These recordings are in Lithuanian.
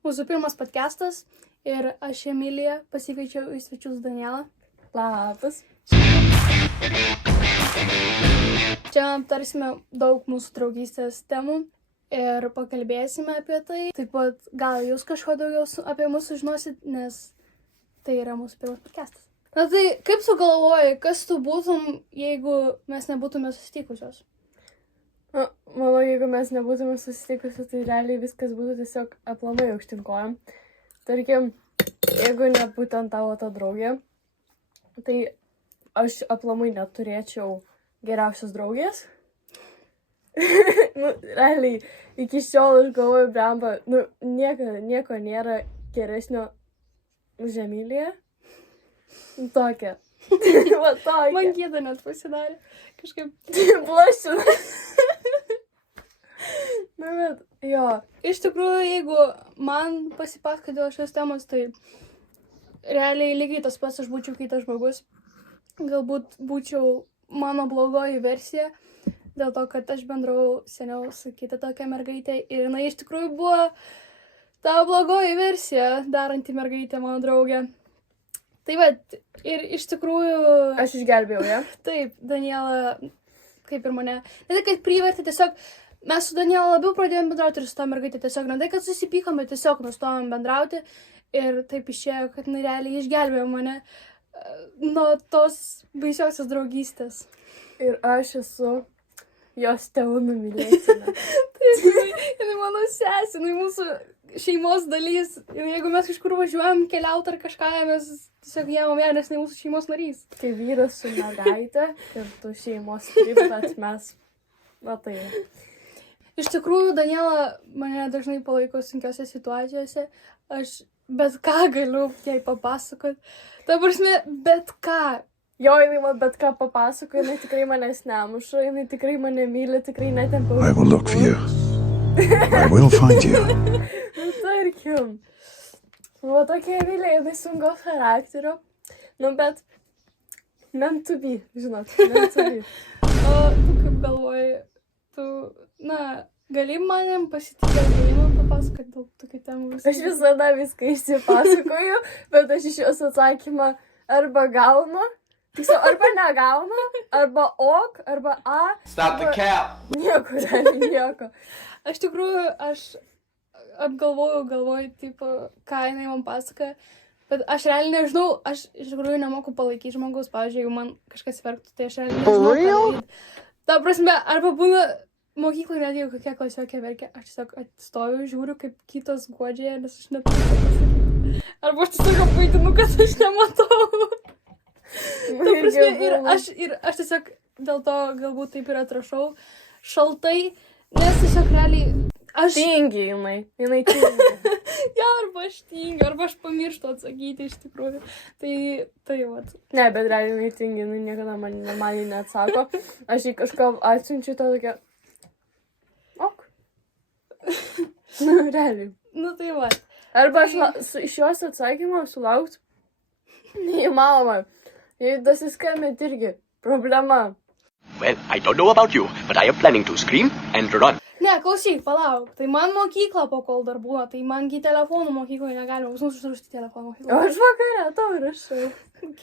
Mūsų pirmas podcastas ir aš Emilija pasikviečiau į svečius Danielą. Labas. Čia aptarsime daug mūsų draugystės temų ir pakalbėsime apie tai. Taip pat gal jūs kažko daugiau apie mus sužinosit, nes tai yra mūsų pirmas podcastas. Na tai kaip sugalvoji, kas tu būtum, jeigu mes nebūtume susitikusios? Na, manau, jeigu mes nebūtume susitikusi, tai realiai viskas būtų tiesiog aplamai aukštinkojam. Tarkim, jeigu nebūtent tavo ta draugė, tai aš aplamai neturėčiau geriausios draugės. Realiai, iki šiol aš galvoju, blemba, nieko nėra geresnio už Emiliją. Tokia. Va, tokia. Man gėda net pasidarė. Kažkaip blašina. Na, bet, jo. Iš tikrųjų, jeigu man pasipasakoti dėl šios temos, tai realiai lygiai tas pats aš būčiau kitas žmogus. Galbūt būčiau mano blogoji versija, dėl to, kad aš bendravau seniau su kita tokia mergaitė ir jinai iš tikrųjų buvo ta blogoji versija, daranti mergaitė mano draugė. Tai va, ir iš tikrųjų... Aš išgelbėjau, ja? Taip, Daniela, kaip ir mane. Ne tai, kad privertė, tiesiog mes su Daniela labiau pradėjome bendrauti ir su tą mergaitę. Tiesiog ne tai, kad susipykome, tiesiog nustojom bendrauti. Ir taip išėjo, kad jinai realiai išgelbėjo mane nuo tos baisiosios draugystės. Ir aš esu jos tėvų numylėsime. Taip, jinai mano sesė, jinai mūsų šeimos dalys. Ir jeigu mes kažkur važiuojam keliauti ar kažką, mes tiesiog jėmom ją, nes jinai mūsų šeimos narys. Kai vyras su mergaitė ir tu šeimos kryptas mes, va tai. Iš tikrųjų, Daniela mane dažnai palaiko sunkiose situacijose. Aš bet ką galiu jai papasakot. Ta prasme, bet ką. Jo, jinai man bet ką papasako, jinai tikrai manęs nemuša, jinai tikrai mane myli, tikrai netempia. I will look for you. I will find you. Nu, tarkim. Va tokia Emilija, jinai sunkaus charakterio. Nu, bet meant to be, žinot, meant to be. O tu kaip galvoji, gali manim pasitikėjimą papasakot daug tokių temų? Aš visada viską išsipasakoju, bet aš iš jos atsakymą arba gaunu, tiksliau, arba negaunu, arba ok, arba a. Stop the cap! Nieko, realiai nieko. Aš tikrųjų, galvoju, tipo, ką jinai man pasakoja, bet aš realiai nežinau, aš iš tikrųjų nemoku palaikyti žmogaus, pavyzdžiui, jeigu man kažkas verktų, tai aš realiai nežinau, ką daryti. Ta prasme, arba būna mokykloje, net jeigu kokia klasiokė verkia, aš tiesiog atstoju, žiūriu, kaip kitos guodžia, nes aš neturiu ką pasakyti. Arba aš tiesiog apvaidinu, kad aš nematau. Ta prasme, ir aš tiesiog dėl to galbūt taip ir atrašau šaltai, nes tiesiog realiai aš... Tingi jinai tingi. Ja, arba aš tingiu, arba aš pamirštu atsakyti iš tikrųjų. Tai vat. Ne, bet realiai jinai tingi, jinai niekada man normaliai neatsako. Aš jį kažką atsiunčiu tą tokią... Ok. Nu, realiai. Nu, tai vat. Arba aš iš jos atsakymą sulaukt neįmanoma. Jei dasiskambint irgi problema. Well, I don't know about you, but I am planning to scream and run. Ne, klausyk, palauk. Tai man mokykla po kol dar buvo, tai mangi telefonų mokykloje negalima. Pas mus uždrausti telefonų mokykloje. O aš vakare tau rašau.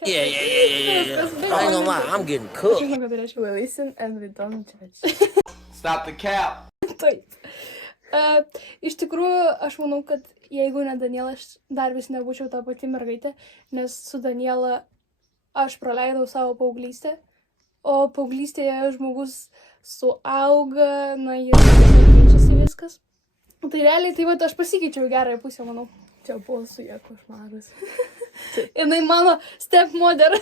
Yeah. I ain't gonna lie, I'm getting cooked. Žinau, ką tai reiškia. We listen and we don't judge. Stop the cap! Taip. Iš tikrųjų, aš manau, kad jeigu ne Daniela, aš dar vis nebūčiau ta pati mergaitė, nes su Daniela aš praleidau savo paauglystę, o paauglystėje žmogus suauga, ir keičiasi viskas. Tai realiai, tai vat, aš pasikeičiau į gerąją pusę, manau. Čia buvo su jie košmaras. Jinai mano stepmother.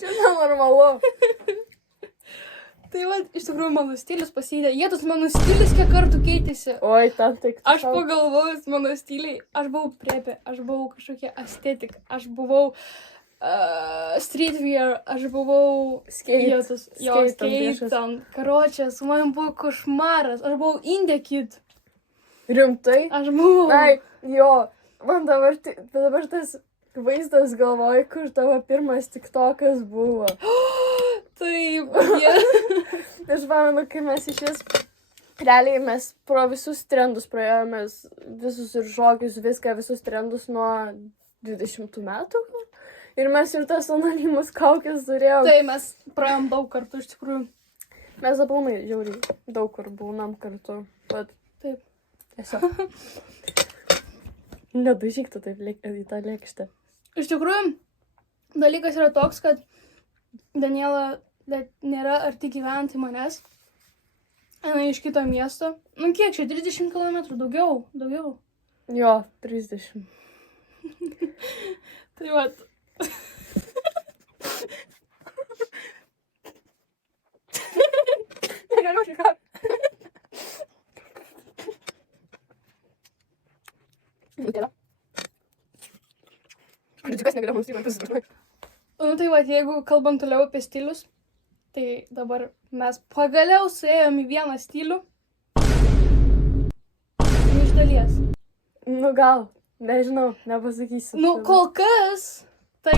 Čia nenormalu. Tai va, iš tikrųjų mano stilius pasikeitė. Jėtus, mano stilius kiek kartų keitėsi. Oi, ten tik. Aš pagalvojus mano stiliai, aš buvau prepė, aš buvau kažkokia estetik, aš buvau streetwear, aš buvau skate karočias, man buvo košmaras, aš buvau indie kid. Rimtai? Aš buvau. Ai, jo, man dabar tas vaizdas galvoju, kur tavo pirmas tiktokas buvo. Taip, Aš pamenu, kai mes iš vis realiai mes pro visus trendus praėjome, visus ir šokius, viską, visus trendus nuo 20 metų. Ir mes ir tas anonimus kaukės turėjom. Tai mes praėjom daug kartų, iš tikrųjų. Mes aplamai žiauriai daug kur būnam kartu. Bet Taip. tiesiog. Nedažyk tu taip į tą lėkštę. Iš tikrųjų, dalykas yra toks, kad Daniela nėra arti gyventi manęs. Eina iš kito miesto. Nu kiek čia, 30 km? Daugiau. Jo, 30. Tai vat. Negaliu šį Nu tai vat, jeigu kalbam toliau apie stilius, tai dabar mes pagaliau suėjom į vieną stilių. Iš dalies. Nu gal, nežinau, nepasakysiu. Nu, kol kas. Tai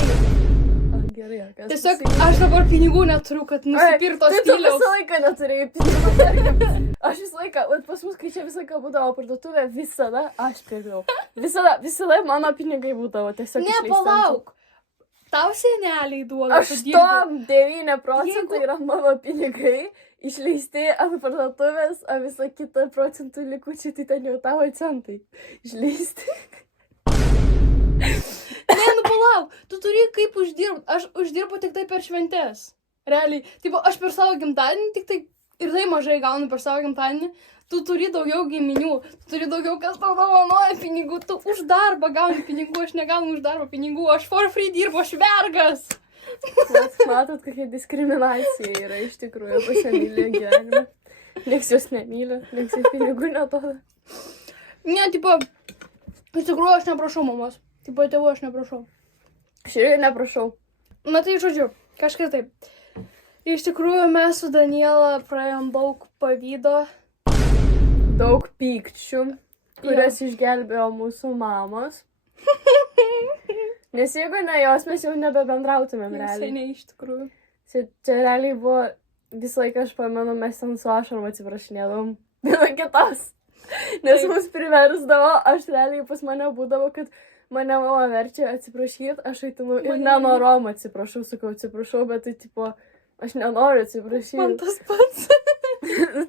Gerai, kas tiesiog aš dabar pinigų neturiu, kad nusipirkto Tu stiliaus. visą laiką neturėjai pinigų, tarkim. Aš visą laiką, pas mus, kai čia visą laiką būdavo parduotuvė, visada aš pirkdavau. Visada mano pinigai būdavo tiesiog Ne, išleisti ant palauk. Tau seneliai duoda. tu dirbi. 8-9% yra mano pinigai išleisti ant parduotuvės, o visa kita procentų likučiai, tai ten jau tavo centai išleisti. Ne, nu palauk, tu turi kaip uždirbti. Aš uždirbu tik tai per šventes. Realiai, tipo, aš per savo gimtadienį tik tai ir tai mažai gaunu per savo gimtadienį. Tu turi daugiau giminių, tu turi daugiau kas tau dovanoja pinigų, tu už darbą gauni pinigų, aš negaunu už darbą pinigų, aš for free dirbu, aš vergas. Matot, kokia diskriminacija yra iš tikrųjų pasimylė gyvenime. Nieks jos nemylė, nieks jos pinigų neduoda. Ne, tipo, iš tikrųjų aš neprašau mamos. Tipo, tėvų aš neprašau. Aš irgi neprašau. Na tai žodžiu, kažkaip taip. Iš tikrųjų mes su Daniela praėjom daug pavydo. Daug pykčių, kurias išgelbėjo mūsų mamos. Nes jeigu ne jos, mes jau nebebendrautumėm realiai. Seniai iš tikrųjų. Čia realiai buvo, visą laiką aš pamenu, mes ten su ašarom atsiprašinėdavom viena kitos. Nes Taip. mus priversdavo, aš realiai pas mane būdavo, kad mane mama verčia atsiprašyti, aš aitinu ir nenorom atsiprašau, sakau atsiprašau, bet tai tipo, aš nenoriu atsiprašyti. Man tas pats.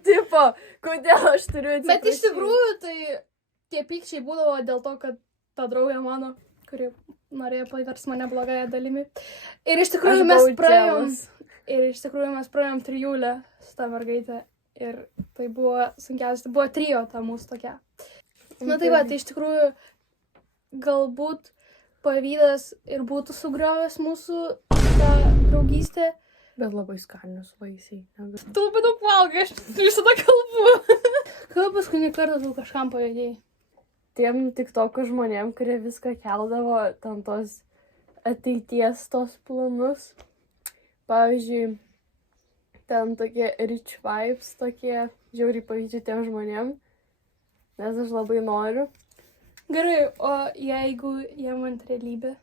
Tipo, kodėl aš turiu atsiprašyti? Bet iš tikrųjų tai tie pykčiai būdavo dėl to, kad ta draugė mano, kuri norėjo paversti mane blogąją dalimi. Ir iš tikrųjų mes praėjom trijulę su tą mergaitę. Ir tai buvo sunkiausia, tai buvo trijo ta mūsų tokia. Na tai va, tai iš tikrųjų galbūt pavydas ir būtų sugriovęs mūsų tą draugystę. Bet labai skanius vaisiai. Tu labai daug valgai, aš visada kalbu. Ką paskutinį kartą tu kažkam pavydėjai? Tiem tik tokio žmonėm, kurie viską keldavo, ten tos ateities tos planus. Pavyzdžiui, ten tokie rich vibes, tokie žiauriai pavydžiai tiem žmonėm, nes aš labai noriu. Gerai, o jeigu jie man realybė,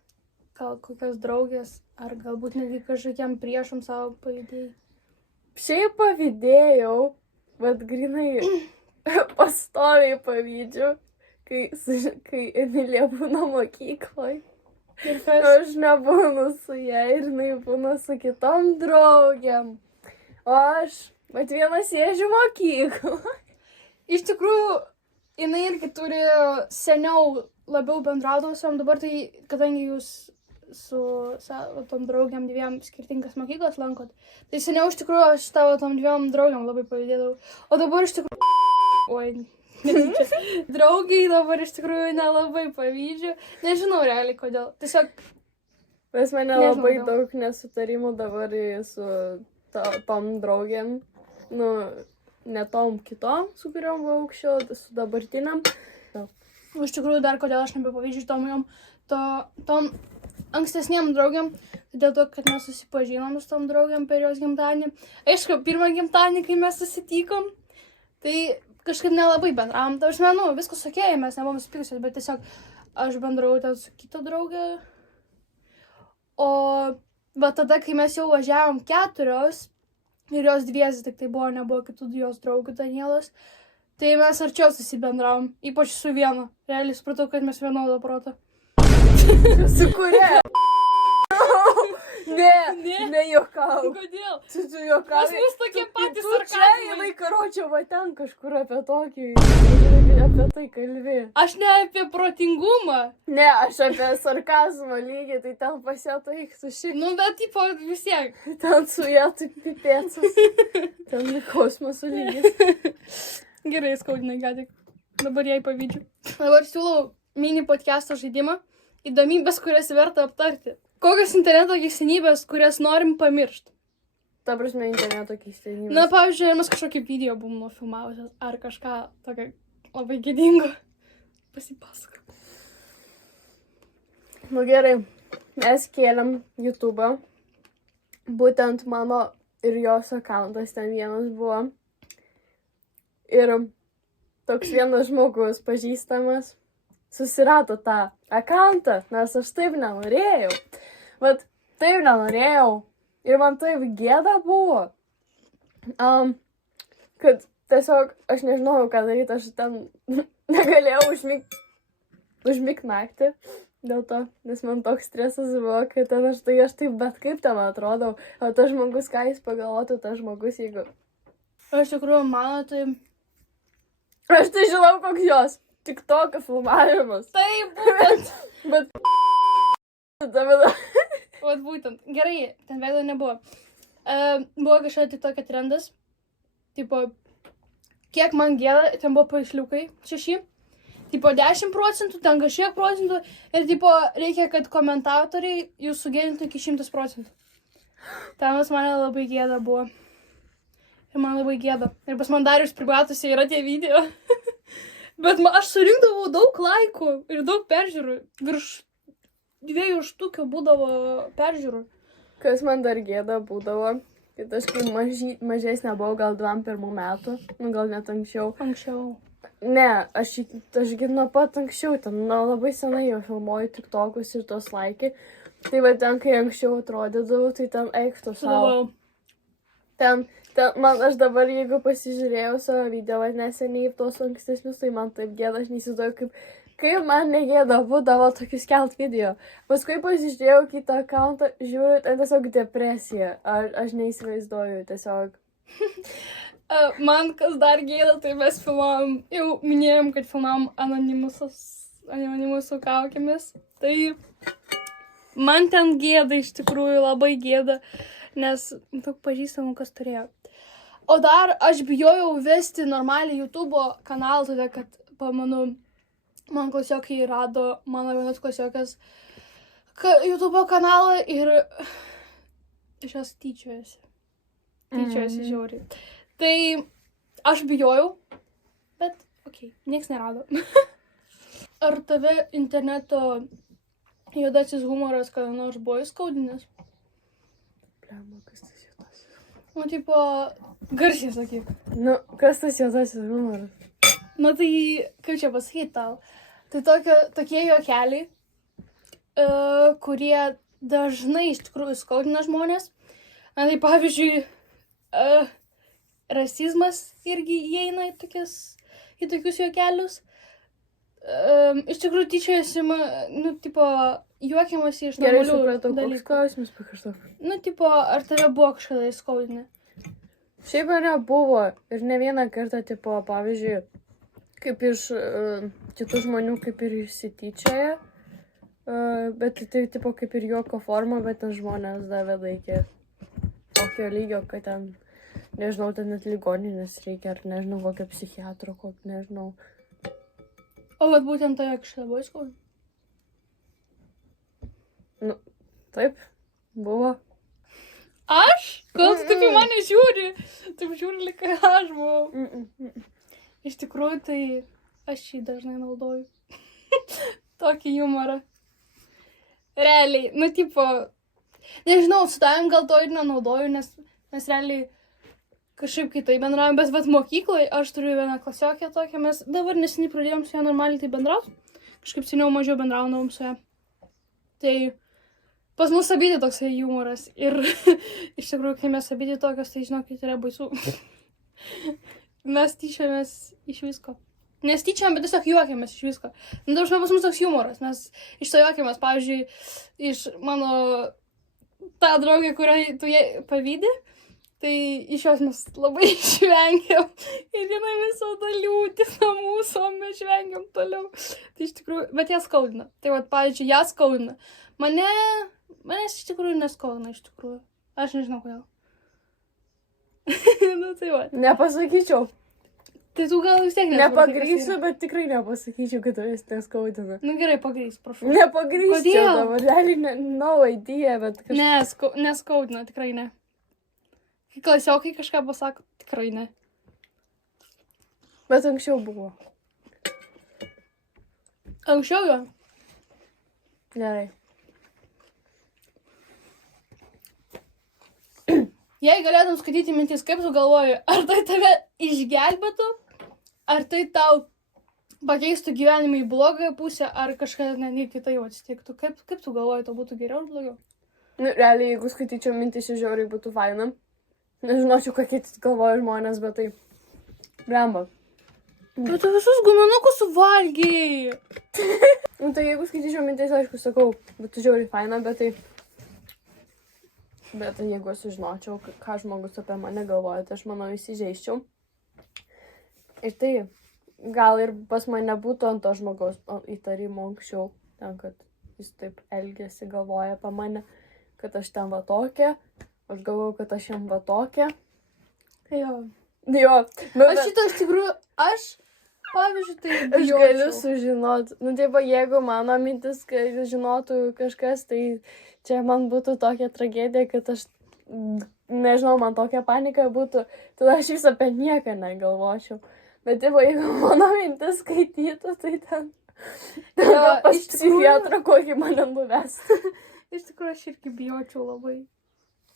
gal kokios draugės, ar galbūt netgi kažkokiam priešam savo pavydėjai? Šiaip pavydėjau, bet grinai pastoviai pavydžiu, kai Emilija būna mokykloj. Ir kas? Aš nebūnu su ją ir jinai būna su kitom draugiam. O aš, bet vienas sėdžiu mokyklą. Iš tikrųjų, jinai irgi turi seniau labiau bendraudavusiam, dabar tai, kadangi jūs su tom draugiam dviem skirtingas mokyklas lankot, tai seniau iš tikrųjų aš tavo tom dviem draugiam labai pavydėdavau. O dabar iš tikrųjų... Oi, netyčia. Draugiai dabar iš tikrųjų nelabai pavydžiu. Nežinau realiai kodėl. Tiesiog... Pas mane Nežinau, labai gal. daug nesutarimų dabar su tom draugiam. Nu, ne tom kitom, su kuriuom buvau aukščiau, su dabartiniam. Iš tikrųjų dar kodėl aš nebepavydžiu tom ankstesniem draugiam, dėl to, kad mes susipažinom su tom draugiam per jos gimtadienį. Aišku, pirmą gimtadienį, kai mes susitikom, tai kažkaip nelabai bendravom. Tai aš manau, viskas okei, mes nebuvom susipykusios, bet tiesiog aš bendravau ten su kita draugė. O bet tada, kai mes jau važiavom 4 ir jos dviesi, tik tai buvo, nebuvo kitų jos draugų Danielos, Tai mes arčiau susibendravom, ypač su viena. Realiai supratau, kad mes vienodo proto. Su kuria? Ne juokau. Kodėl? Tu juokau. Pas mus tokie patys Čia sarkazmai. jinai karočią va ten kažkur apie tokį. Apie tai kalbė. Aš ne apie protingumą. Ne, aš apie sarkazmo lygį, tai ten pasietų eiktų šiek. Nu, bet tipo vis tiek. Ten su ją tai pipėcas. Ten kosmoso lygis. Gerai, skaudinai, ką tik. Dabar jai pavydžiu. Dabar siūlau mini podcast'o žaidimą. Įdomybės, kurias verta aptarti. Kokios interneto keistenybės, kurias norim pamiršti? Ta prasme, interneto keistenybės. Na, pavyzdžiui, mes kažkokį video buvom nufilmavusios, ar kažką tokio labai gėdingo. Pasipasakok. Nu gerai, mes kėlėm YouTube'ą. Būtent mano ir jos akauntas ten vienas buvo. Ir toks vienas žmogus pažįstamas susirado tą akauntą, nes aš taip nenorėjau. Vat taip nenorėjau. Ir man taip gėda buvo. Kad tiesiog aš nežinojau, ką daryti, aš ten negalėjau užmigt naktį. Dėl to, nes man toks stresas buvo, kad ten aš taip bet kaip ten atrodau. O tas žmogus, ką jis pagalvotų, tas žmogus, jeigu... Aš tikrųjų, mano, tai... Aš tai žinau, koks jos. Tik tokio filmavimas. Taip, būtent. Bet... Vat būtent. Gerai, ten veido nebuvo. Buvo kažkokia tik tokia trendas. Tipo, kiek man gėda, ten buvo paveiksliukai 6. Tipo, 10%, ten kažkiek procentų. Ir tipo, reikia, kad komentatoriai jūs sugėdintų iki 100%. Ten man labai gėda buvo. Ir man labai gėda. Ir pas man Darius pribatuose yra tie video. Bet aš surinkdavau daug laikų ir daug peržiūrų. Virš 2 štukių būdavo peržiūrų. Kas man dar gėda būdavo, kad aš kai mažesnė buvau, gal 21 metų, nu gal net anksčiau. Anksčiau. Ne, aš nuo pat anksčiau, ten labai senai jau filmuoju tiktokus ir tos laikai. Tai va ten, kai anksčiau atrodydavau, tai ten eiktų savo. Ten, aš dabar, jeigu pasižiūrėjau savo video, neseniai tos ankstesnius, tai man taip gėda, aš neįsivaizduoju, kaip man negėda būdavo tokius kelt video. Paskui pasižiūrėjau kitą akauntą, žiūriu, ten tiesiog depresija. Aš neįsivaizduoju, tiesiog. Man kas dar gėda, tai mes filmavom, jau minėjom, kad filmavom anonimusų kaukėmis. Tai man ten gėda, iš tikrųjų labai gėda. Nes daug pažįstamų, kas turėjo. O dar aš bijojau vesti normaliai YouTube kanalą, todėl kad, pamanu, man klasiokai rado mano vienas klasiokas YouTube kanalą ir iš jos tyčiojasi. Tyčiojasi žiauriai. Tai aš bijojau, bet okei, nieks nerado. Ar tave interneto juodasis humoras kada nors buvo įskaudinęs? Kas tas juodasis? Nu, tipo, garsiai sakyk. Nu, kas tas juodasis humoras? Nu, tai, kaip čia pasakyti tau, tai tokie juokeliai, kurie dažnai iš tikrųjų skaudina žmonės. Na, tai pavyzdžiui, rasizmas irgi įeina į tokius juokelius. Iš tikrųjų tyčiojasi, nu, tipo, juokiamasi iš normalių dalykų. Gerai, supratau, koks klausimas pakartok. Nu, tipo, ar tave buvo kažkada įskaudinę? Šiaip mane buvo ir ne vieną kartą, tipo, pavyzdžiui, kaip iš kitų žmonių kaip ir išsityčioja, bet tai, tipo, kaip ir juoko forma, bet ten žmonės daveda iki tokio lygio, kad ten, nežinau, ten net ligoninės reikia, ar nežinau, kokio psichiatro, nežinau. O vat būtent tai kažkada buvo įskaudinę? Nu, taip, buvo. Aš? Gal tu taip į mane žiūri? Taip žiūri, lyg aš buvau. Iš tikrųjų, tai aš jį dažnai naudoju. Tokį humorą. Realiai, nu, tipo, nežinau, su tavim gal to ir nenaudoju, nes realiai kažkaip kitai bendraujam, bet mokykloje aš turiu vieną klasiokę tokią, mes dabar neseniai pradėjom su ją normaliai tai bendrauti. Kažkaip seniau mažiau bendraudavom su ją. Tai pas mus abidė toksai humoras. Ir iš tikrųjų, kai mes abidė tokios, tai žinokit, yra baisu. mes tyčiamės iš visko. Nes tyčiam, bet tiesiog juokiamės iš visko. Nu, dabar pas mus toks humoras, mes iš to juokiamės, pavyzdžiui, iš mano tą draugę, kurią tu pavydė, tai iš jos mes labai išvengiam. Ir jinai visada liūdina mūsų, o mes žvengiam toliau. Tai iš tikrųjų, bet ją skaudina. Tai vat, pavyzdžiui, ją skaudina. Manęs iš tikrųjų neskaudina, iš tikrųjų. Aš nežinau kodėl. Nu, tai va. Nepasakyčiau. Tai tu gal vis tiek Nepagrysiu, bet tikrai nepasakyčiau, kad tavęs neskaudina. Nu gerai, pagrys, prašau. Nepagrysiu. Kodėl? Dabar realiai no idea, bet kažkaip. Ne, neskaudina, tikrai ne. Kai klasiokai kažką pasako, tikrai ne. Bet anksčiau buvo. Anksčiau jo. Gerai. Jei galėtum skaityti mintis, kaip tu galvoji, ar tai tave išgelbėtų, ar tai tau pakeistų gyvenimą į blogąją pusę, ar kažką netgi kitai atsitiktų? Kaip tu galvoji, to būtų geriau ar blogiau? Nu, realiai, jeigu skaityčiau mintis, žiauriai būtų faina. Nežinočiau, ką kiti galvoja žmonės, bet tai... Blemba. Bet tu visus guminukus suvalgiai. Nu, tai jeigu skaityčiau mintis, aišku, sakau, būtų žiauriai faina, bet tai... Bet jeigu aš sužinočiau, ką žmogus apie mane galvoja, tai aš manau įsižeiščiau. Ir tai gal ir pas mane būtų ant to žmogaus įtarimo anksčiau, ten, kad jis taip elgėsi, galvoja apie mane, kad aš ten va tokia, aš galvoju, kad aš jam va tokia. Jo. Jo. Aš šitą iš tikrųjų, pavyzdžiui, tai Aš bijočiau. galiu sužinoti. Nu, taip, jeigu mano mintis, kad žinotų kažkas, tai čia man būtų tokia tragedija, kad aš, nežinau, man tokia panika būtų, tada aš vis apie nieką negalvočiau. Bet taip, jeigu mano mintis skaitytų, tai ten... Gal pas psichiatrą kokį mane nuves. Iš tikrųjų, aš irgi bijočiau labai.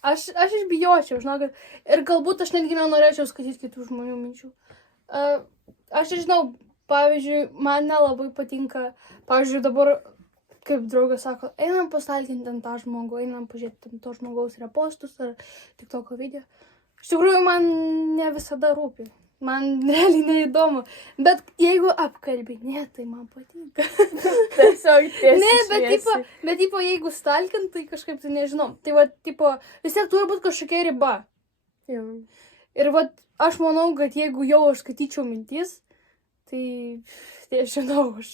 Aš išbijočiau, žinau, ir galbūt aš netgi nenorėčiau skaityti kitų žmonių minčių. Aš nežinau, pavyzdžiui, man nelabai patinka, pavyzdžiui, dabar, kaip draugas sako, einam pastalkinti ant tą žmogų, einam pažiūrėti ant to žmogaus repostus ar tik toko video. Iš tikrųjų, man ne visada rūpi. Man realiai neįdomu. Bet jeigu apkalbinė, tai man patinka. Tiesiog tiesiog. Ne, bet tipo, jeigu stalkint, tai kažkaip tai nežinau. Tai va, tipo, vis tiek turi būti kažkokia riba. Jo. Ir va, aš manau, kad jeigu jau aš skaityčiau mintis, tai aš žinau, aš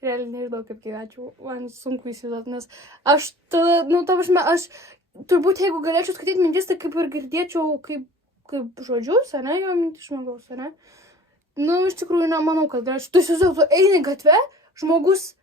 realiai nežinau, kaip gyvenčiau. Man sunku įsivaizduoti, nes aš tada, nu, ta prasme, aš turbūt, jeigu galėčiau skaityti mintis, tai kaip ir girdėčiau, kaip žodžius, ane, jo mintis žmogaus, ane. Nu, iš tikrųjų, nemanau, kad galėčiau. Tu tiesiog, tu eini gatve, žmogus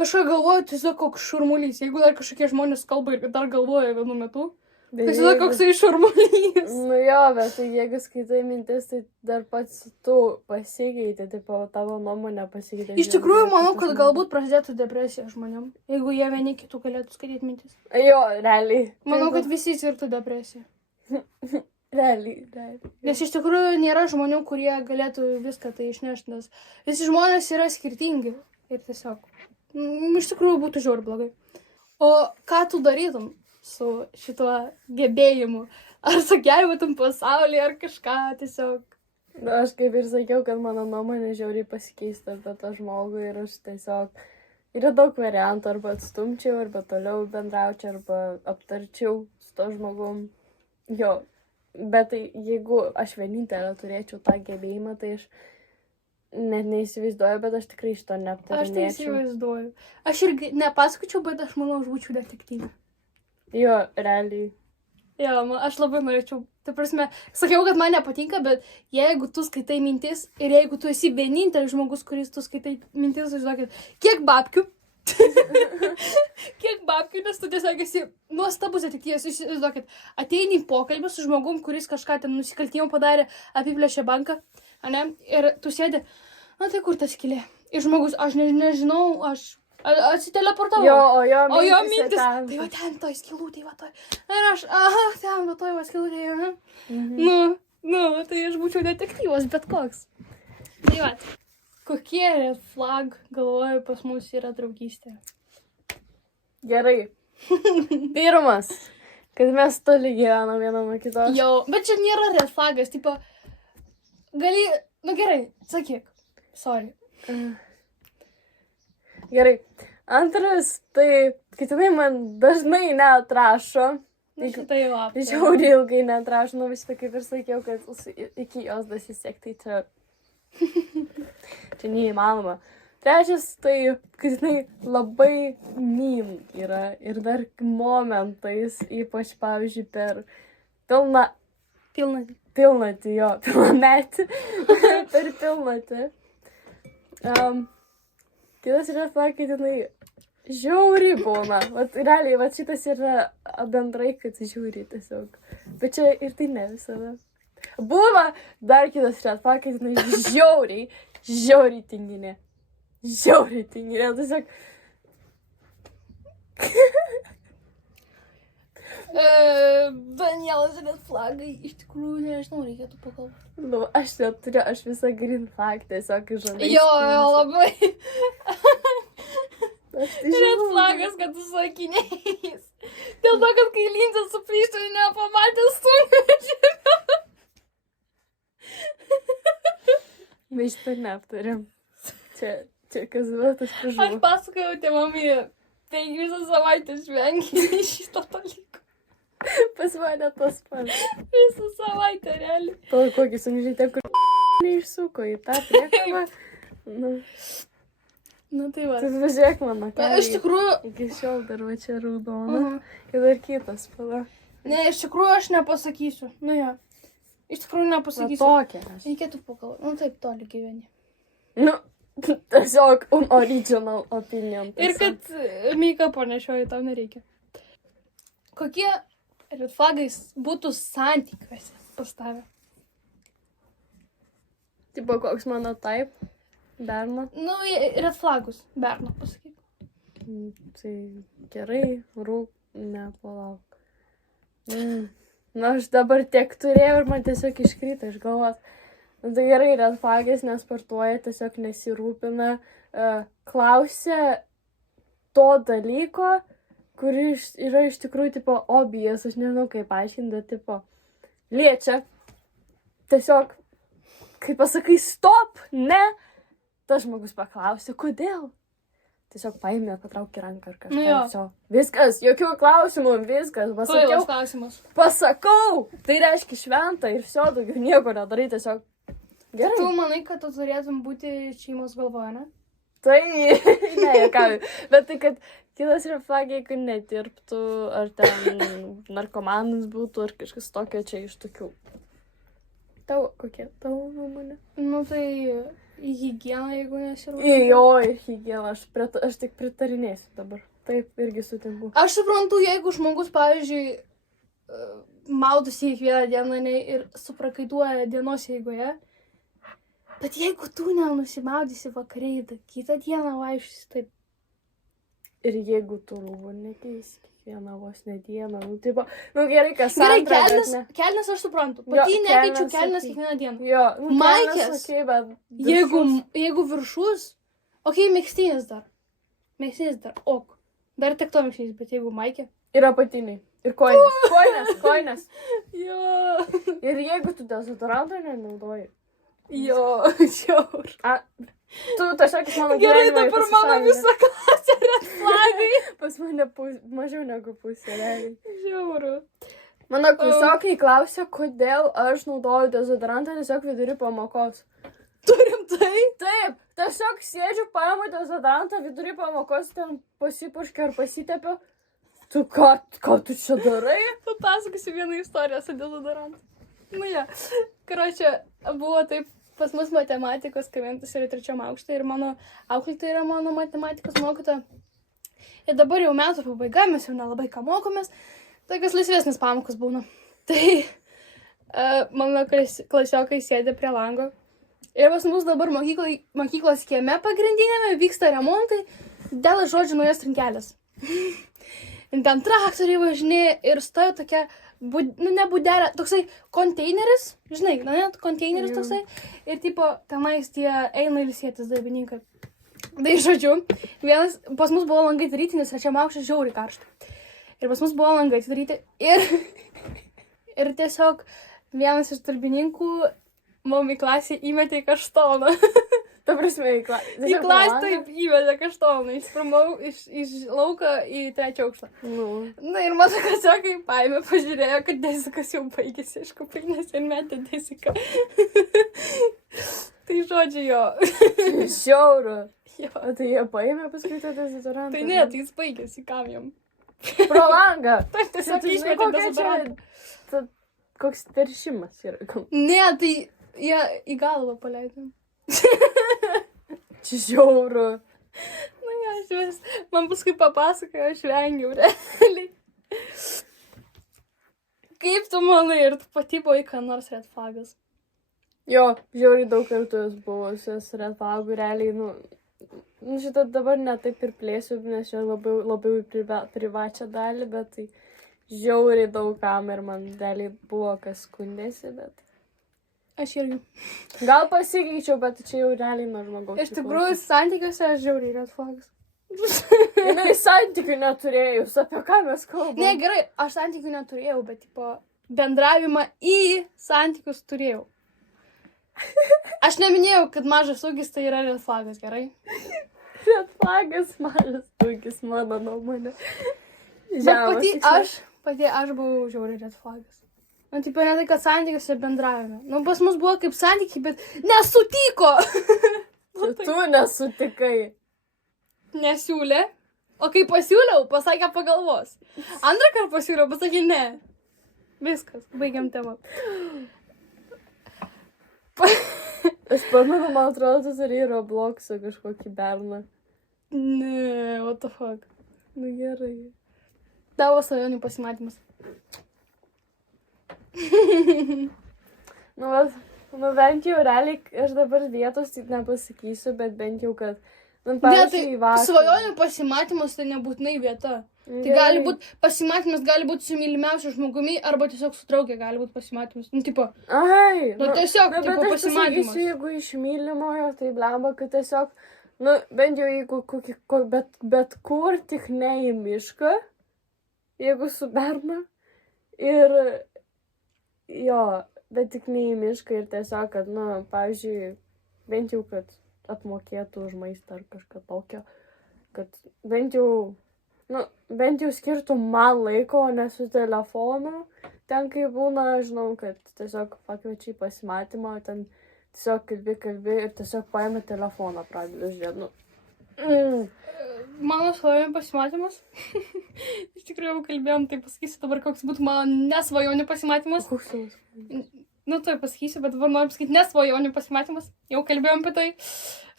kažką galvoja, tiesiog koks šurmulys. Jeigu dar kažkokie žmonės kalba ir dar galvoja vienu metu, tai tiesiog koks tai šurmulys. Nu jo, bet tai jeigu skaitai mintis, tai dar pats tu pasikeitė, tipo, tavo nuomonė pasikeitė. Iš tikrųjų, manau, kad galbūt prasidėtų depresija žmonėm, jeigu jie vieni kitų galėtų skaityti mintis. Jo, realiai. Manau, kad visi sirgtų depresiją. Realiai. Nes iš tikrųjų nėra žmonių, kurie galėtų viską tai išnešti, nes visi žmonės yra skirtingi. Ir tiesiog, iš tikrųjų būtų žiauriai blogai. O ką tu darytum su šituo gebėjimu? Ar sugelbėtum pasaulį, ar kažką tiesiog? Nu, aš kaip ir sakiau, kad mano nuomonė žiauriai pasikeistų apie tą žmogų ir aš tiesiog... Yra daug variantų, arba atstumčiau, arba toliau bendraučiau, arba aptarčiau su to žmogum. Jo, bet tai jeigu aš vienintelė turėčiau tą gebėjimą, tai aš net neįsivaizduoju, bet aš tikrai iš to neaptarinėčiau. Aš tai įsivaizduoju. Aš irgi nepasakočiau, bet aš manau, aš būčiau detektyvė. Jo, realiai. Jo, aš labai norėčiau. Tai prasme, sakiau, kad man nepatinka, bet jeigu tu skaitai mintis ir jeigu tu esi vienintelis žmogus, kuris tu skaitai mintis, žinokit, kiek babkių, nes tu tiesiog esi nuostabus detektyvas, žinokit, ateini į pokalbį su žmogum, kuris kažką ten nusikaltimą padarė, apiplėšė banką, ane, ir tu sėdi, na tai kur ta skylė? Ir žmogus, aš nežinau, aš atsiteleportavau. Jo, o jo mintis, tai va ten toj skylutėj, va toj. Ir aš, ten va toj va skylutėj, aha. Nu, tai aš būčiau detektyvas, bet koks. Tai va, kokie red flag, galvoju, pas mus yra draugystė. Gerai. Pirmas, kad mes toli gyvenam vieną nuo kitos. Jo, bet čia nėra red flagas, tipo, gali, nu gerai, sakyk. Sorry. Gerai. Antras, tai, kad jinai man dažnai neatrašo. Nu, šitai lapė. Žiauriai ilgai neatrašo, nu vis kaip ir sakiau, kad iki jos dasisiekti, tai čia neįmanoma. Trečias, tai, kad jinai labai mean yra ir dar momentais, ypač, pavyzdžiui, per pilnatį, jo, pilnametį, per pilnatį. Kitas yra ta, kad jinai žiauriai būna. Vat, realiai, vat šitas yra bendrai, kad žiauriai tiesiog. Bet čia ir tai ne visada. Būna dar kitas yra ta, kad jinai žiauriai tinginė. Žiauriai tinginė, tiesiog. Danielas red flagai, iš tikrųjų, nežinau, reikėtų pagalvoti. Nu, aš neturiu, aš visą green flag tiesiog žodžiu. Jo, labai. Tai Red flagas, kad tu sakiniais. Dėl to, kad kai Lindsė suplyštų ir nepamatė sunkvežimio. Mes šitą neaptarėm. Čia kas duotas Aš prižuvo. pasakojau tėvami, tai visą savaitę žvengiai šito dalyko. Pas mane tas pats. Visą savaitę, realiai. To kokį sunkžytę, kur neišsuko į tą priekabą. Nu tai va. Tai važiuok mano kelią. Iš tikrųjų, Iki šiol dar va čia raudona. Ir dar kitas spalva. ne, iš tikrųjų aš nepasakysiu. Nu jo. Iš tikrųjų Va nepasakysiu. tokia. Reikėtų pagalvoti. Nu taip, toli gyveni. Nu, tiesiog original opinion. Ir kad make-upo nešioji, tau nereikia. Kokie red flagais būtų santykiuose pas tave? Tipo, koks mano taip. Berno. Nu, red flagus. Berno pasakyk. Tai gerai, nepalauk. Na, aš dabar tiek turėjau ir man tiesiog iškrito iš galvos. Nu, tai gerai, red flagas nesportuoja, tiesiog nesirūpina. Klausia to dalyko, kuris yra iš tikrųjų, tipo, obijas, aš nežinau kaip aiškinti, tipo, liečia. Tiesiog, kai pasakai stop, ne, tas žmogus paklausė, kodėl. Tiesiog paėmė, patraukė ranką ar kažką. Nu jo. Viso. Viskas, jokių klausimų, viskas. Kvailas klausimas. Pasakau, tai reiškia šventą ir viso, daugiau nieko nedarai, tiesiog gerai. Tu manai, kad tu turėtum būti šeimos galvoje, ne? Tai, ne, jokiauju. Bet tai, kad kitas reflagai, jeigu nedirbtų, ar ten narkomanas būtų, ar kažkas tokio čia iš tokių. Kokia tavo nuomonė? Nu tai higiena, jeigu nesirūpinti. Jo, ir higiena, aš tik pritarinėsiu dabar. Taip, irgi sutinku. Aš suprantu, jeigu žmogus, pavyzdžiui, maudosi kiekvieną dieną ir suprakaituoja dienos eigoje, bet jeigu tu nenusimaudysi vakariai, tai kitą dieną vaikščiosi taip. Ir jeigu tu rūbų nekeisi kiekvieną vos ne dieną, nu, tipo, nu gerai, kas Gerai, antrą, bet ne. kelnes aš suprantu. Jo, Pati nekeičiu kelnes kelnes sakyk. kiekvieną dieną. Jo, nu, Maikės. kelnes sakei, bet Jeigu viršus, okei, megztinis dar. Megztinis dar, ok. Dar tik to megztinis, bet jeigu maikė. ir apatiniai. Ir koinės. Jo. Ir jeigu tu dezodoranto nenaudoji. Jo, žiaur. Tu tiesiog iš mano Gerai, gyvenimo dabar mano pasišalinai. visa klasė red flagai. Pas mane mažiau negu pusė, realiai. Žiauru. Mano kursiokai klausia, kodėl aš naudoju dezodorantą tiesiog vidury pamokos. Turim tai? Taip, tiesiog sėdžiu, paimu dezodorantą vidury pamokos, ten pasipurškiu ar pasitepiu. Tu ką tu čia darai? Papasakosiu vieną istoriją su dezodorantu. Nu ja, karočią, buvo taip, pas mus matematikos kabinetas yra 3 aukšte ir mano auklėtoja yra mano matematikos mokytoja. Ir dabar jau metų pabaiga, mes jau nelabai ką mokomės, tokios laisvesnės pamokos būna. Tai mano klasiokai sėdė prie lango. Ir pas mus dabar mokyklos kieme pagrindinėme vyksta remontai dėl žodžių naujos trinkelės. Ir ten traktoriai važinėja ir stoja tokia, ne budelė, toksai konteineris, žinai, net konteineris toksai. Ir tipo, tenais tie eina ilsėtis darbininkai. Tai žodžiu, pas mus buvo langai daryti, nes trečiam aukšte žiauriai karšta. Ir pas mus buvo langai daryti ir tiesiog vienas iš darbininkų mum į klasę įmetė kaštoną. Ta prasme, į Į klasę taip įmetė kaštoną. Įsprūmau iš lauko į 3 aukštą. Nu. Na ir mano klasiokai paėmė, pažiūrėjo, kad desikas jau baigėsi iš kuprinės ir metė desiką. Tai žodžiu jo. Žiauru. Jo. O tai jie paėmė paskui tą dezodorantą? Tai ne, tai jis baigėsi, kam jam. Pro langą. Taip, tiesiog Tu žinai, išmetė kokia dezodorantą. čia... Koks teršimas yra. Ne, tai jie į galvą paleidė. Čia žiauru. Na, ja, aš vis, man paskui papasakojo, aš vengiau realiai. Kaip tu manai, ir tu pati buvai ką nors red flagas? Jo, žiauriai daug kartų esu buvusios red flagų, realiai, nu, šitą dabar netaip ir plėsiu, nes čia labiau į privačią dalį, bet tai žiauriai daug kam ir man realiai buvo kas skundėsi, bet... Aš irgi. Gal pasikeičiau, bet čia jau realiai nuo žmogaus. Iš tikrųjų, santykiuose aš žiauriai red flagas. Jinai santykių neturėjus, apie ką mes kalbame. Ne, gerai, aš santykių neturėjau, bet, tipo, bendravimą į santykius turėjau. Aš neminėjau, kad mažas ūgis tai yra red flagas, gerai? Red flagas, mažas ūgis, mano nuomonė. Bet pati aš buvau žiauriai red flagas. Nu, tipo, ne tai, kad santykiuose bendravime. Nu, pas mus buvo kaip santykiai, bet nesutiko. Tu nesutikai. Nesiūlė. O kai pasiūliau, pasakė pagalvos. Antrą kartą pasiūliau, pasakė ne. Viskas, baigiam temą. Aš pamenu, man atrodo, tu turėjai Robloxą kažkokį berną. Ne, what the fuck. Nu gerai. Tavo svajonių pasimatymas. Nu, bent jau realiai, aš dabar vietos tik nepasakysiu, bet bent jau, kad... Nu, Ne, tai pavyzdžiui, vakar. svajonių pasimatymas tai nebūtinai vieta. Tai gali būti, pasimatymas gali būti su mylimiausiu žmogumi, arba tiesiog su draugė gali būti pasimatymas. Nu, tipo, Ai, nu, tiesiog, bet tipo, aš pasimatymas. pasakysiu, jeigu iš mylimojo, tai blemba, kad tiesiog, nu, bent jau jeigu bet kur tik ne į mišką, jeigu su berna, ir jo, bet tik ne į mišką ir tiesiog, kad, nu, pavyzdžiui, bent jau, kad apmokėtų už maistą ar kažką tokio, kad bent jau skirtų man laiko, o ne su telefonu, ten kai būna, žinau, kad tiesiog pakviečiai pasimatymą, ten tiesiog kalbi ir tiesiog paėmė telefoną, pradeda žiūrėti, nu. Mano svajonių pasimatymas. Iš tikrųjų jau kalbėjom, tai pasakysiu dabar, koks būtų mano nesvajonių pasimatymas. Koks tavas? Nu, tai pasakysiu, bet dabar noriu pasakyti nesvajonių pasimatymas. Jau kalbėjom apie tai.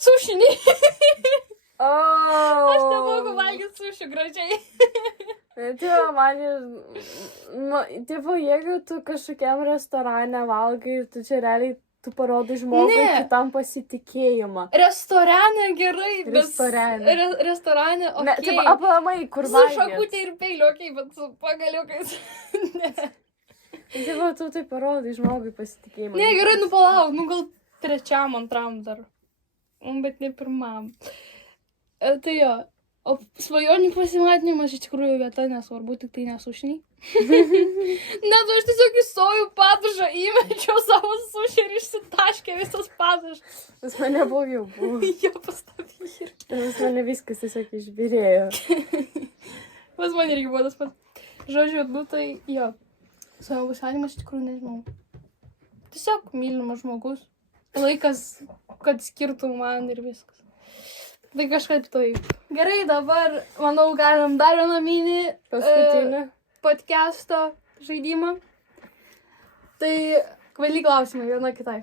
Sušinį. Aš nemoku valgyti sušių gražiai. Tipo, man ir, nu, tipo, jeigu tu kažkokiam restorane valgai ir tu čia realiai, tu parodai žmogui kitam pasitikėjimą. Restorane gerai, bet... Restorane. Restorane, okei. Ne, tipo, aplamai, kur Su valgėt. šakutė ir peiliu, okei, bet su pagaliukais. Ne. Tipo, tu tai parodai žmogui pasitikėjimą. Ne, gerai, nu palauk, nu gal 3, 2 dar. Bet ne 1. Tai jo, o svajonių pasimatymas iš tikrųjų vieta nesvarbu, tik tai nesušiniai. Net aš tiesiog į sojų padažą įmečiau savo sušį ir išsitaškė visas padažas. Pas mane blogiau buvo. Jo, pastavyr. Ir pas mane viskas tiesiog išbirėjo. Pas mane irgi buvo tas pats. Žodžiu, nu tai jo. Savo pasimatymas iš tikrųjų nežinau. Tiesiog mylimas žmogus. Laikas, kad skirtų man ir viskas. Tai kažkaip taip. Gerai, dabar, manau, galim dar vieną mini Paskutinę. podcast'o žaidimą. Tai kvaili klausimai viena kitai.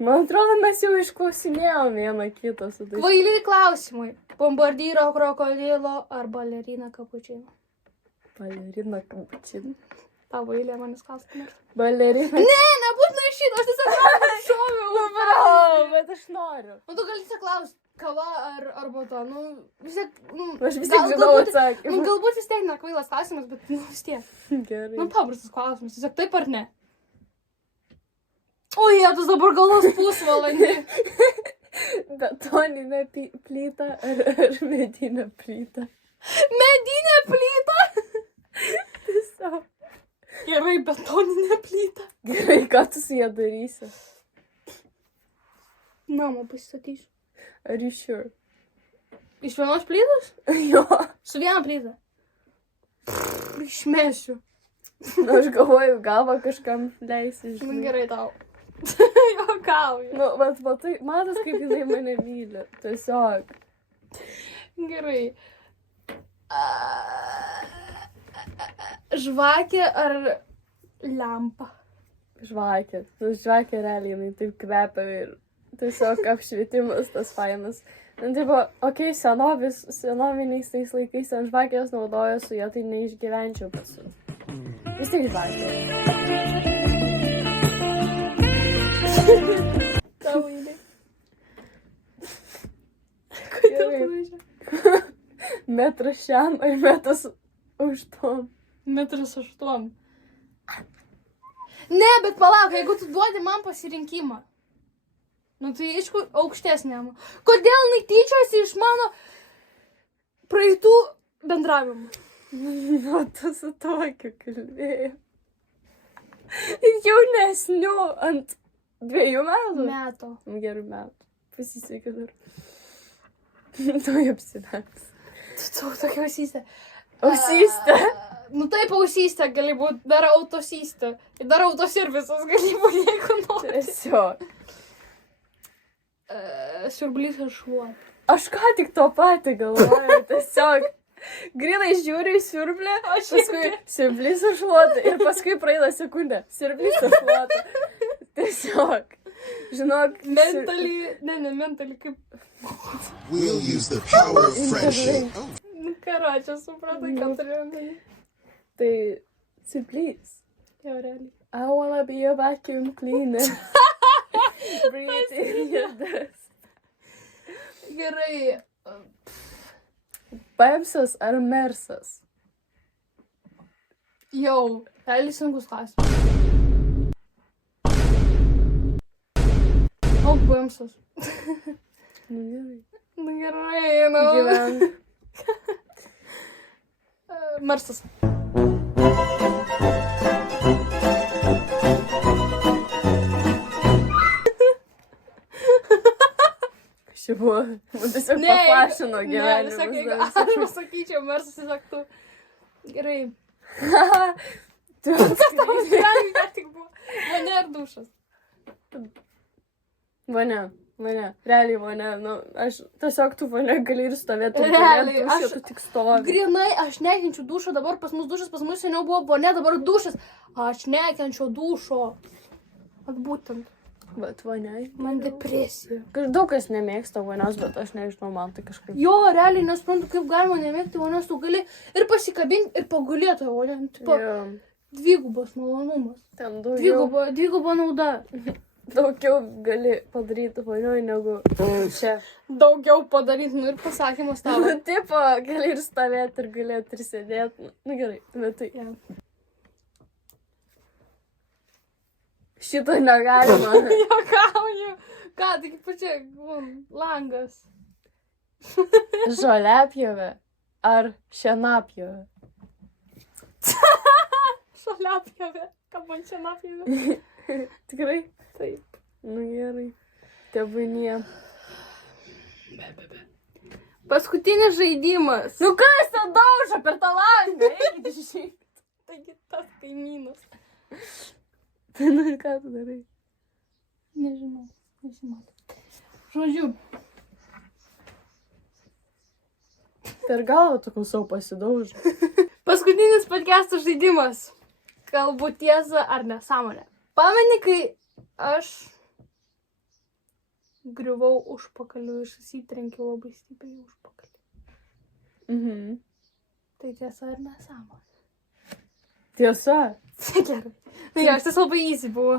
Man atrodo, mes jau išklausinėjom vieną kitą su tai. Kvaili klausimai. Bombardyro krokodilo ar balerina kapučino? Balerina kapučino. Tavo eilė manęs klausimas. Balerina. Ne, nebūtinai šitą, aš tiesiog šoviau. Bravo, bet aš noriu. Nu, tu gali tiesiog klausti, kava ar arbata, nu, vis tiek, nu... Aš vis tiek žinau atsakymą. Nu, galbūt vis tiek nekvailas klausimas, bet, nu, vis tiek. Gerai. Nu, paprastas klausimas, tiesiog taip ar ne? O, jėtus dabar galvos pusvalandį. Betoninė plyta ar medinė plyta? Medinė plyta? Tiesiog. Gerai, betoninė plyta. Gerai, ką tu su ją darysi? Namą pasistatysiu. Are you sure? Iš vienos plytos? Jo. Su viena plyta. Išmesiu. Nu, aš galvoju, galva kažkam leisi, Nu, žinai. gerai tau. Jokauju. Nu, bet matai, matas, kaip jinai mane myli. Tiesiog. Gerai. Žvakė ar lempa? Žvakė. Nu, žvakė realiai, jinai taip kvepia ir tiesiog apšvietimas tas fainas. Nu, tipo, okei, senoviniais tais laikais ant žvakės naudojo su ja, tai neišgyvenčiau pasu. Vis tik žvakė. Tavo idėja. Gerai. Metras šiam ar metras už tom. 1,8 m. Ne, bet palauk, jeigu tu duodi man pasirinkimą. Nu, tai aišku, aukštesnėm. Kodėl jinai tyčiasi iš mano praeitų bendravimų? Nu, tu su tokiu kalbėjai. Ir jaunesniu ant 2 metų. Meto. Gerų metų. Pasisekė dar. Tu apsivengs. Tu tokia ausystė. Ausystė? Nu taip, ausystė gali būti, dar autosystė. Ir dar autoservisas gali būti, jeigu nori. Tiesiog. Siurblys ar šuo. Aš ką tik to patį galvoju. Tiesiog. Grinai žiūriu į siurblį, paskui siurblys užšluota ir paskui praeina sekundė. Siurblys užšluota. Tiesiog. Žinok. Mentally kaip... We'll use the power of friendship. Nu, karočią, supratai, ką turėjome. Tai siurblys. Jo, realiai. I wanna be a vacuum cleaner. Breathe in your dust. Gerai. Pepsas ar mersas? Jau, realiai sunkus klausimas. O, bamsas. Nu, gerai. Nu, gerai, nu. Gyvenk. Marsas. Čia buvo, man tiesiog paplašino gyvenimas. Ne, dar. aš pasakyčiau, Marsas, tiesiog tu. Gerai. Tu Tavo gyvenime ką tik buvo. Mane ar dušas? Mane. Realiai mane. Nu, aš tiesiog tu mane gali ir stovėti. Realiai, aš tu tik stovi. Grinai, aš nekenčiu dušo, dabar pas mus dušas, pas mus seniau buvo vonė, dabar dušas. Aš nekenčiu dušo. At būtent. Bet voniai. Man depresija. Daug kas nemėgsta vonios, bet aš nežinau, man tai kažkaip. Jo, realiai nesuprantu, kaip galima nemėgti vonios, tu gali ir pasikabinti, ir pagulėti vonė. Jo. Dvigubas malonumas. Ten daugiau. Dviguba nauda. Daugiau gali padaryti vonioj negu čia. Daugiau padaryti, nu ir pasakymas tavo. Nu, tipo, gali ir stovėti, ir galėti, ir sėdėti. Nu, gerai, bet tai. Ja. Šito negalima. Jokauju. Ką, taigi pačia, langas. Žoliapjovė ar šienapjovė? Šaliapjovė. Ką man šienapjovė? Tikrai? Taip. Nu, gerai. Tebūnie. Paskutinis žaidimas. Nu, kas ten daužo per tą langą? Eikit išėjti. Taigi tas kaimynas. Nu, ką tu darai? Nežinau. Nesimato. Žodžiu. Per galvą tu savo pasidaužo. Paskutinis podcastų žaidimas. Kalbu tiesą ar nesąmonę. Pameni, kai aš griuvau užpakaliu ir susitrenkiau labai stipriai užpakalį. Mhm. Tai tiesa ar nesąmonė? Tiesa. Gerai. Nu jo, šitas labai easy buvo.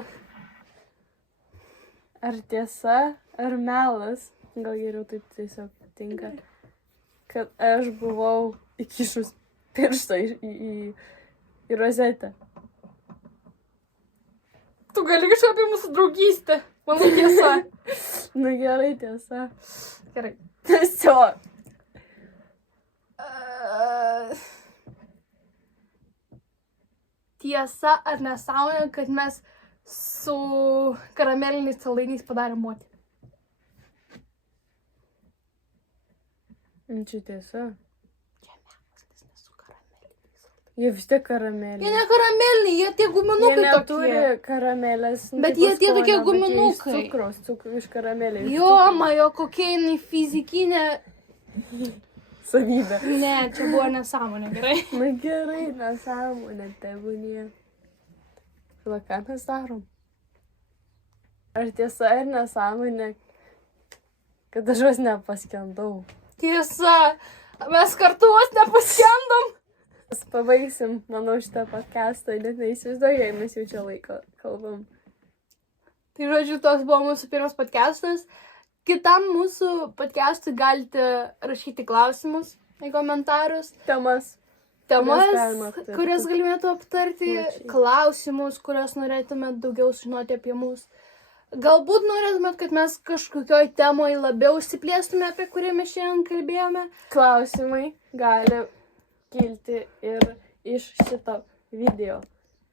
Ar tiesa, ar melas, gal geriau taip tiesiog tinka, kad aš buvau įkišus pirštą į rozetę. Tu gali kažką apie mūsų draugystę. Manau tiesa. Nu gerai, tiesa. Gerai. Tiesiog. tiesa ar nesąmonė, kad mes su karameliniais saldainiais padarėm moterį. Čia tiesa. Čia melas, nes su karameliniais saldainiais. Jie vis tiek karamelė. Jie ne karameliniai, jie tie Jie guminukai neturi tokie. karamelės. Bet jie tie tokie guminukai. Cukrus iš karamelės. Jo, majo, kokia jinai fizikinė. Savybė. Ne, čia buvo nesąmonė, gerai. Na gerai, nesąmonė, tebūnie. Tada ką mes darom? Ar tiesa ir nesąmonė, kad aš jos nepaskendau? Tiesa, mes kartu vos nepaskendom. Mes pabaigsim, manau, šitą podcastą, net neįsivaizduoju, jei mes jau čia laiko kalbam. Tai žodžiu, toks buvo mūsų pirmas podcastas. Kitam mūsų podcastui galite rašyti klausimus į komentarus. Temas. galima aptarti. Kurias galėtų aptarti, Plačiai. klausimus, kurias norėtumėt daugiau sužinoti apie mus. Galbūt norėtumėt, kad mes kažkokioj temoje labiau išsiplėstume, apie kurį mes šiandien kalbėjome. Klausimai gali kilti ir iš šito video.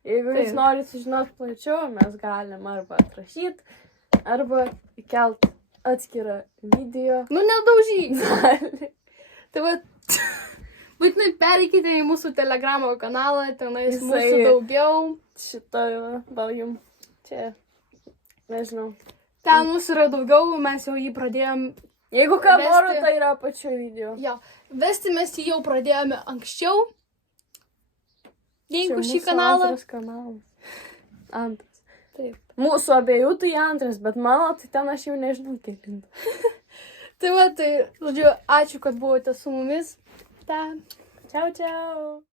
Jeigu jūs Taip. norite sužinoti plačiau, mes galim arba atrašyti, arba įkelt atskirą video. Nu, nedaužyk. Gali. Tai va, būtinai pereikite į mūsų Telegramo kanalą, tenais Jisai- mūsų daugiau. Šito gal jums čia, nežinau. Ten mūsų yra daugiau, mes jau jį pradėjom. Jeigu ką Vesti- noriu, tai yra pačiu video. Jo, vesti mes jį jau pradėjome anksčiau. Jeigu Čia šį mūsų kanalą. Antras kanalas. Antras. Taip. Mūsų abiejų tai antras, bet mano tai ten aš jau nežinau kiek. Tai va, tai, žodžiu, ačiū, kad buvote su mumis. Ta. Čiau, čiau.